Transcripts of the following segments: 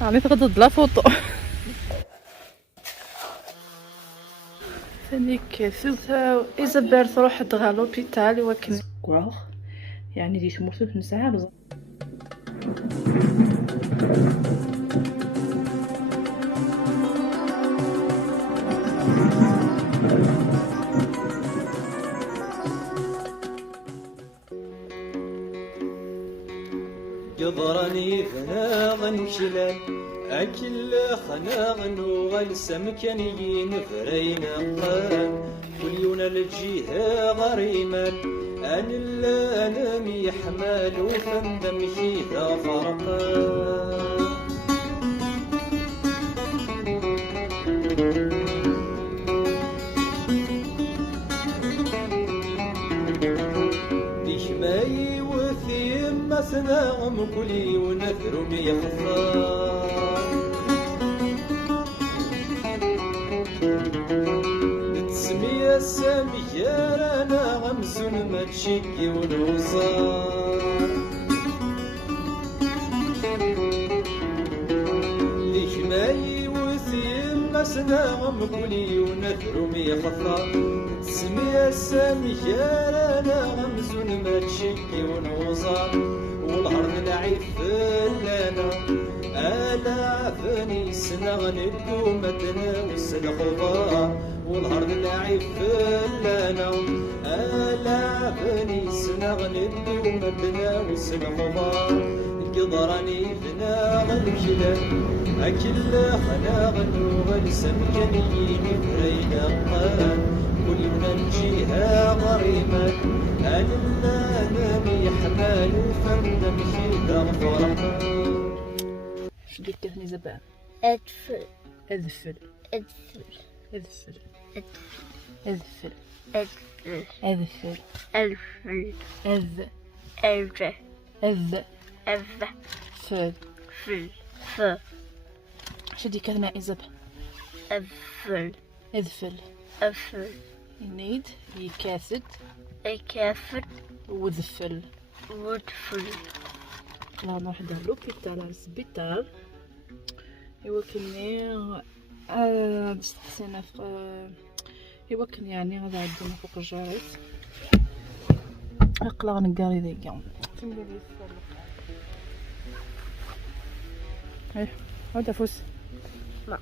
عمي تغدد لا فوطو ثانيك ثوثا إيزابيل تروح دغا لوبيتال وكن كواغ يعني دي تمرتو نسعى بزاف. قدرني فناغن شلال أكل خناغن وغلسم كان ينفرين قان كل يوم الجهة غريمال أنا ميحمال وفندم فيها فرقان ديشماي وثيم مثناهم كلي ونذر بيخفار نتسمي السميار أنا غمز ما تشكي ونوصار ديشماي وثيم مثناهم كلي ونذر بيخفار سمي السميار أنا غمز ما تشكي ونوصار والأرض نعيف لنا ألا عفني سنغني الدومتنا والسلخضار والأرض نعيف لنا ألا عفني سنغني الدومتنا والسلخضار قدرني فناغ الجلال أكل خناغ وغلسم جنين فرينا قان كل من جهة غريمة أنا ميحمال وفندم كذا فرقان شديك كثني زبان أدفل أذفل أدفل أذفل أدفل أذفل أدفل أذفل أدفل أذ ألف أذ أف فل فل ف شديك كثنا إزب أفل أذفل أفل ينيد يكاسد أكافل وذفل ودفل لا نروح دا لوبيتال على السبيطار يوكلني نستحسن يوكل يعني غدا عندنا فوق الجاريت اقلا نقاري ذيك ايه هذا فوس لا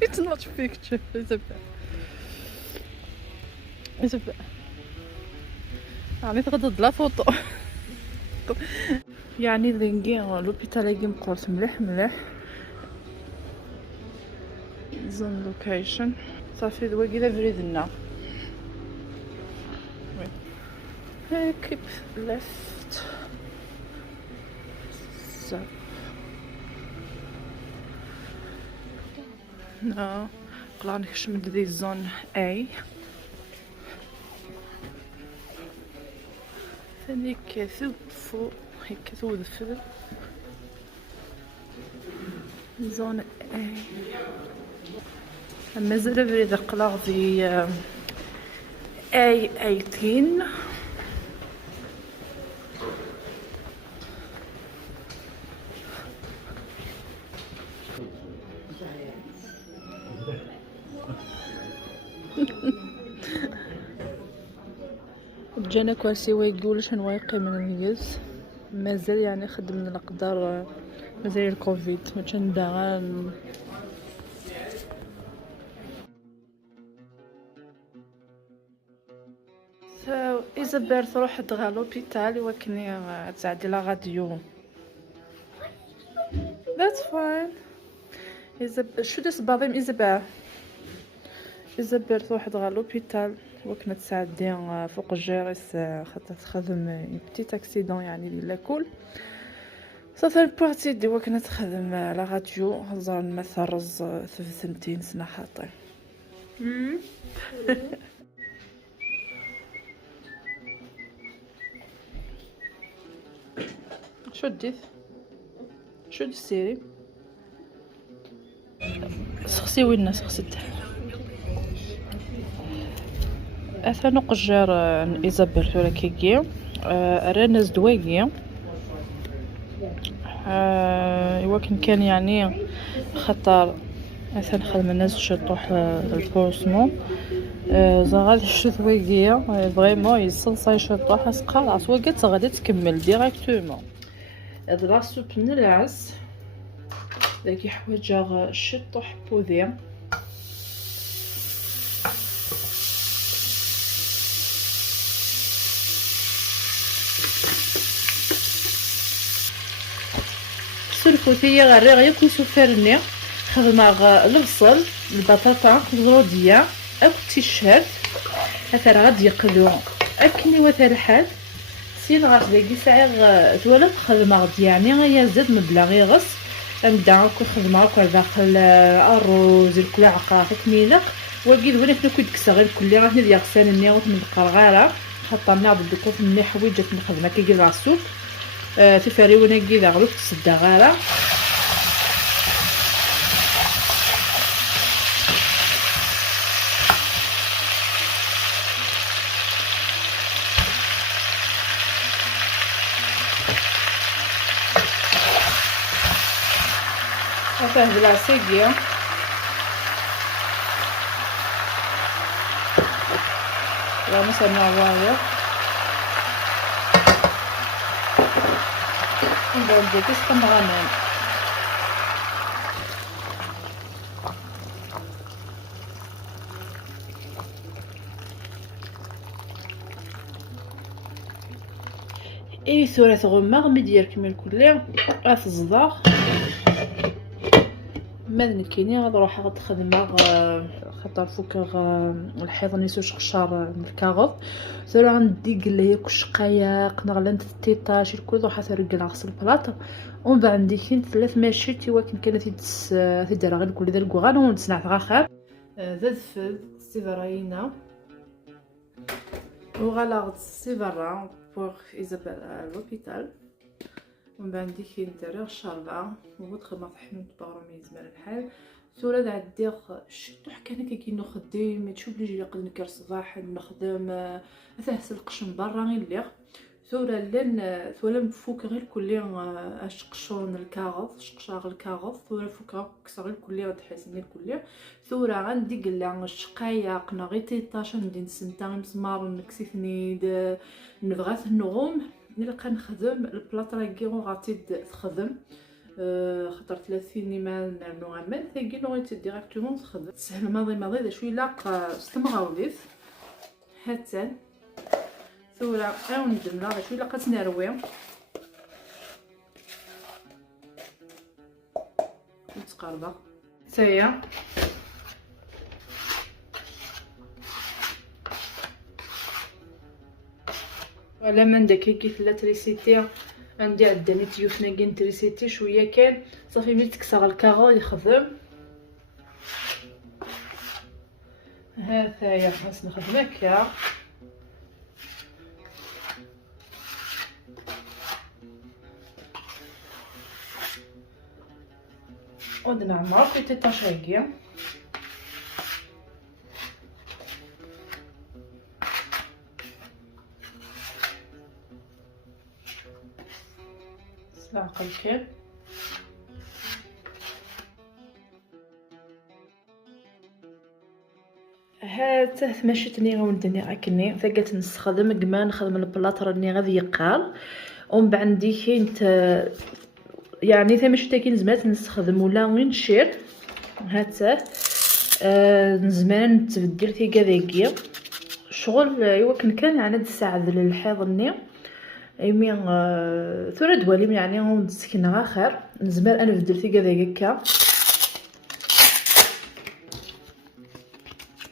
It's not a picture, Isabel. Isabel. عمي تغدد لا فوطو يعني ذنقي لوبيتال يجي مقرص مليح مليح زون لوكيشن صافي ذوي كذا فريدنا keep left so no قلنا نكشف من ذي زون A ثاني كثو فوق هيك كثو ذفل زون A مازال فريد قلع ذي A18 جانا كوالسي ويقول شنو واقع من اليوز مازال يعني خدم من الأقدار مازال الكوفيد ما كان داغان إيزابيل تروح دغا لوبيتال وكني تعدي لا غاديو That's fine إيزابيل شو داس باضيم إيزابيل تروح دغا لوبيتال وكنا تساعدي فوق الجيريس خاطر تخدم بتيت اكسيدون يعني لا كول صافي بارتي دي وكنا تخدم لا راديو هزار مثل رز 200 سنه حاطي شو ديت شو ديري سخسي وين سخسيته اثنو قجار إيزابيل ثورا كيكي رانا زدواقي ايوا كان يعني خطر مثلا خدم الناس الشطوح البورسمون زغال الشتويقية فريمون يصلصا يشطوح اسقالاص وقت غادي تكمل ديريكتومون. هاد لاصوب نلعس داك يحوجها الشطوح بوذي سلفوتية غير غير كوسوفرني خدمة البصل البطاطا الغرودية اكو تيشيرت اثر غادي يقلو اكني وثا الحال سين غادي ساعه توالت خدمة غادي يعني غيا زاد مبلا غي غص نبدا كل خدمة كل داخل الروز الكل عقا كمينق وكيد وانا كنا كنت كسا كل غادي ندير غسان النيوت من القرغاره خاطرني غادي ندير مني حوايج من الخدمه كي كيف السوق في فري وانا كيدا غلط تصدى غاره هذا بلا سيجيا لا مثلا واير ندير كيس كمرمان اي ثورة غماغ مدير كما الكل غتزدغ مادن كيني غنروح غاد خدمة خاطر فوق الحيض نيسوش قشار من الكاغوط ثورة غندي قليا كش قايق نغلند التيطاش الكل روح ترقل غسل البلاط ومن بعد عندي كاين 3 ماشيت يواكن كانت تدير غير كل ذا الكوغان ونصنع غاخر ذا الفل سيفراينا وغالا سيفرا بوغ ايزابيل لوبيتال ومن بعد عندي كاين دريغ الشربة وخدمة في حنوت باغرومي زمان الحال ثورة عندي الشطوح كان كي نخدم تشوف لي جي نقدر نكر صباح نخدم اثاس القشم برا غير ليغ ثورة لين ثورة فوق غير كلي اش قشون الكاغوط شقشاغ الكاغوط ثورة فوق كسر غير كلي تحسني الكلي ثورة غندي قلا الشقايق نغي تيطاش ندي نسنتا مسمار نكسيثني نبغات النغوم نلقى نخدم البلاطه كيغو غاتي تخدم خاطر 30 ما نعملو غمان ثاقي نغيت ديريكتومون تخدم سهل ماضي دا شويه لاق استمغاوليت هاتان ثورة ندم لا شويه لاقات نروي متقاربه تايا ولا من داك كي التريسيتي عندي عداني تيوفنا كاين تريسيتي شويه كان صافي ملي تكسر الكاغو يخدم هاثايا خاص نخدم هكا ونعمر في تيطاش هكا ساق الكل هاد مشيتني غوندني غاكني ثقات نستخدم كما نخدم البلاط راني غادي يقال ومن بعد عندي كاين يعني ثما شتا كاين زمان نستخدم ولا نشير هاتا زمان نتبدل في كذاكيا شغل ايوا كان يعني هاد الساعه ديال الحيض ني ايمي ثورة دوالي يعني نسكن اخر زمان انا بدل في كذاكا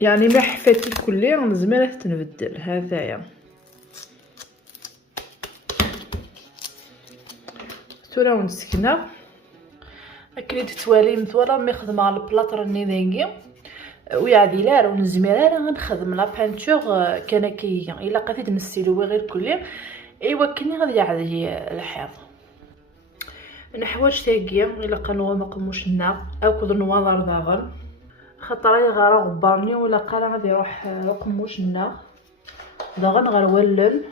يعني ما حفاتي كلي زمان تنبدل هذايا ثورة ونسكنه اكيد توالي مثولا مي خدمه على البلاط راني داكي ويعدي لا راه نزميره راه غنخدم لا بانتور كان كي الا لقيت نستيلو غير كلي ايوا كني غادي يعدي الحيض نحواج تاكيا الا قنوا ما قموش النار او كود نواظر داغل خاطر غير غبرني ولا قال غادي يروح قموش النار داغن غير ولل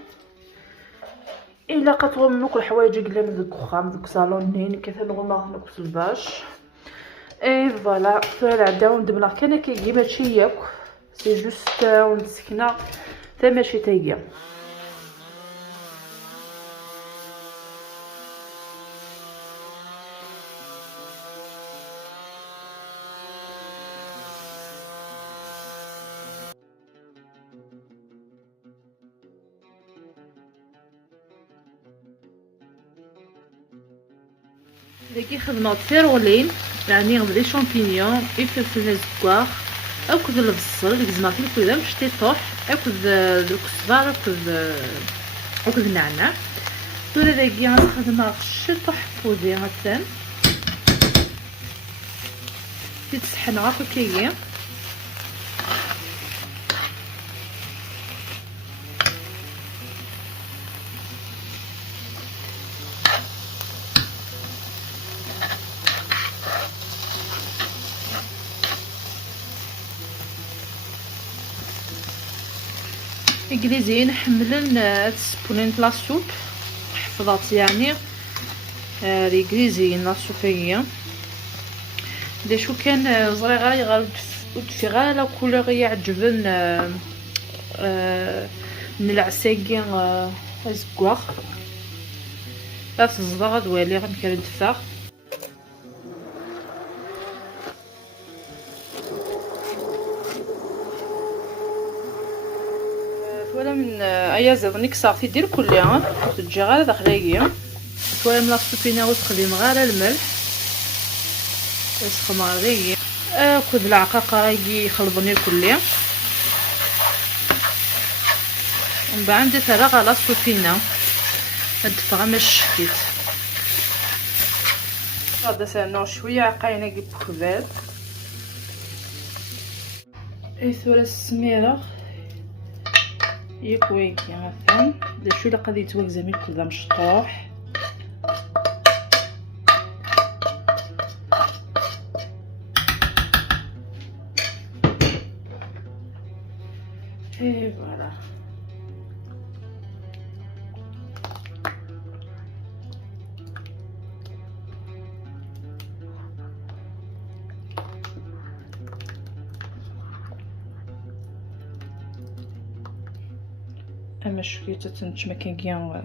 الا كتغم نوك الحوايج قلنا ذوك الخام ذوك صالون نين كتنغم نوك الباش اي فوالا فلا عدا وندبنا كان كيجي ماشي ياك سي جوست ونسكنا حتى ماشي تايقه. داكي خدمة فيرولين يعني غبدي شامبينيون الفلفل الزكواغ اكد البصل ديك زعما الفلفل باش تيطوح اكد دوك الصبار اكد النعناع دورا داكي غنخدمها شطح فوزي هاتان تتسحن غاكو كيكي إنجليزيين حملن تسبونين لاسوب حفظات يعني الإنجليزيين لاسوب هي دا شو كان زري غير ودفي غير لا كولور يعجبن من العساكي زكواغ لا تزرع غدوالي غنكر دفاغ ولا من ايا زاد نكسارتي دير كلها تجي غير داخليا شويه من لاصوبينه وتخدم غير الملح تسخن غير كود العقاقه يجي يخلطوني كلها ومن بعد درت على لاصوبينه هدفها ما شكيت غادا سالنا شويه عقاينه كي بكبات اي ثورة السميره يكوي مثلا دا شو لقد يتوك زميل كذا مشطوح اي فوالا اما شويه تنتش ما كاين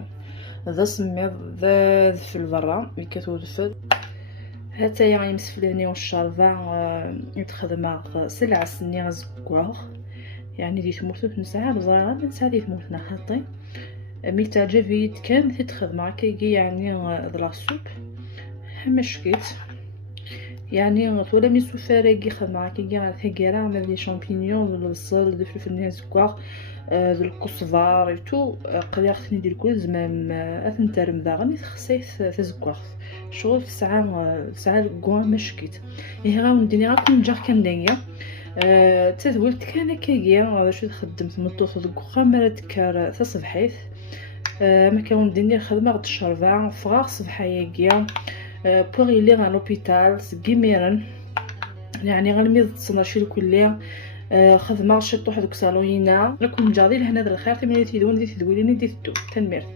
ذا سميض ذا في البرا ملي كتودفل هتا يعني مسفلاني والشارفان يتخدم سلعه سنيه زكواغ يعني دي تموت نساعه بزاف من ساعه دي تموتنا خاطي ملي تاجا فيت كان تخدم كيجي يعني ذا لاسوب اما شكيت يعني طولا مي سوفاريكي خدمه كيجي على الثقيره مع لي شامبينيون البصل دي فلفل زكواغ ذو الكزبار تو قليا خصني ندير كل زمام اثنترم داغني خصيت تزكواغ شغل في ساعه كوان مشكيت يعني غنديني غاكم نجار كامليه تزولت كان كايا واش خدمت مطوط دوك خمره كار تصبحيت ما كندير الخدمه غد الشرفه فراغ صباحيه كيا بوغ لي غا لوبيتال سكيميرن يعني غنميض تصناشي كليه خدمه شطوح دوك صالونينا راكم مجاضي لهنا هذا الخير تمنيتي تدون دي تدويلين دي تدو تنمير